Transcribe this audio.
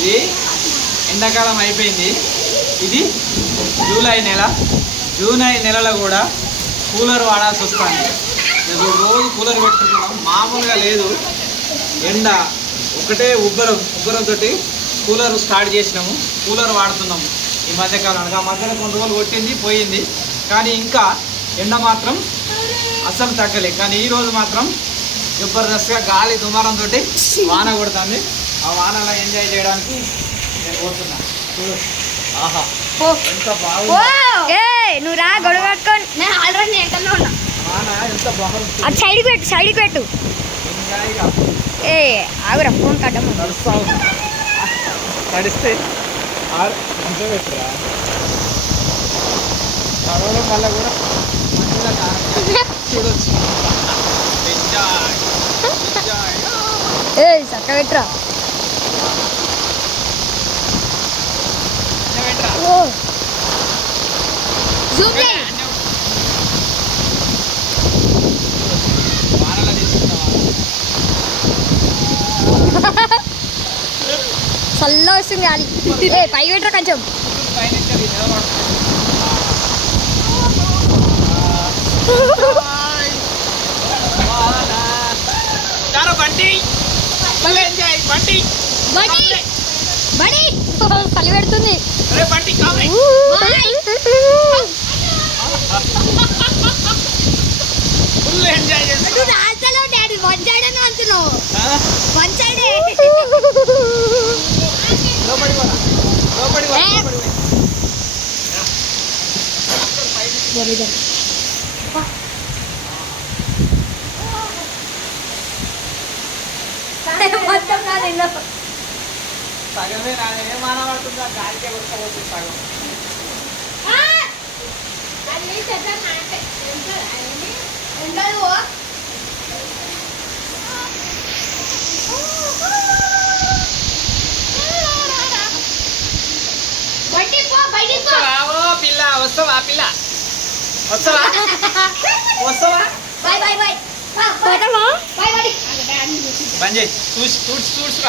ఇది ఎండాకాలం అయిపోయింది. ఇది జూలై నెల. జూలై నెలలో కూడా కూలర్ వాడాల్సి వస్తుంది. నేను రోజు కూలర్ పెట్టుకుంటున్నాం మామూలుగా లేదు. ఎండ ఒకటే ఉబ్బరం ఉబ్బరంతో కూలర్ స్టార్ట్ చేసినాము. కూలర్ వాడుతున్నాము. ఈ మధ్యకాలం ఆ మధ్యలో కొన్ని రోజులు కొట్టింది పోయింది. కానీ ఇంకా ఎండ మాత్రం అస్సలు తగ్గలే కానీ ఈరోజు మాత్రం జబర్దస్త్గా గాలి దుమారంతో వాన కొడుతుంది. ఆ వానలో ఎంజాయ్ చేయడానికి నేను పోతున్నా. చూడు. ఆహా ఎంత బాగుంది. ఏ నువ్వు రా గొడవ నేను ఆల్రెడీ ఎంటనే ఉన్నా. వాన ఎంత బాగుంది. అది సైడ్కి పెట్టు సైడ్కి పెట్టు. ఎంజాయ్గా. ఏ ఆగురా ఫోన్ కట్టం నడిస్తే వల్ల కూడా చూడొచ్చు. ఏ చక్క పెట్టరా చల్ల వస్తుంది గాలి ఏ పై పెట్టరా కొంచెం చలి పెడుతుంది వన్ సైడే లోపడి పోరా లోపడి పోరా ఏ. లోపడి పోయి. మొత్తం కాదు ఇందులో సగమే నాది ఏం మానబడుతుందో ఆ గాలికే కొట్టుకోవచ్చు సగం వస్తావా ఓ పిల్ల వస్తావా పిల్ల. వస్తావా? వస్తావా? బాయ్ బాయ్ బాయ్ పోతామా బాయ్ బాయ్ బంద్ చేయి. చూసి చూసి చూసి రా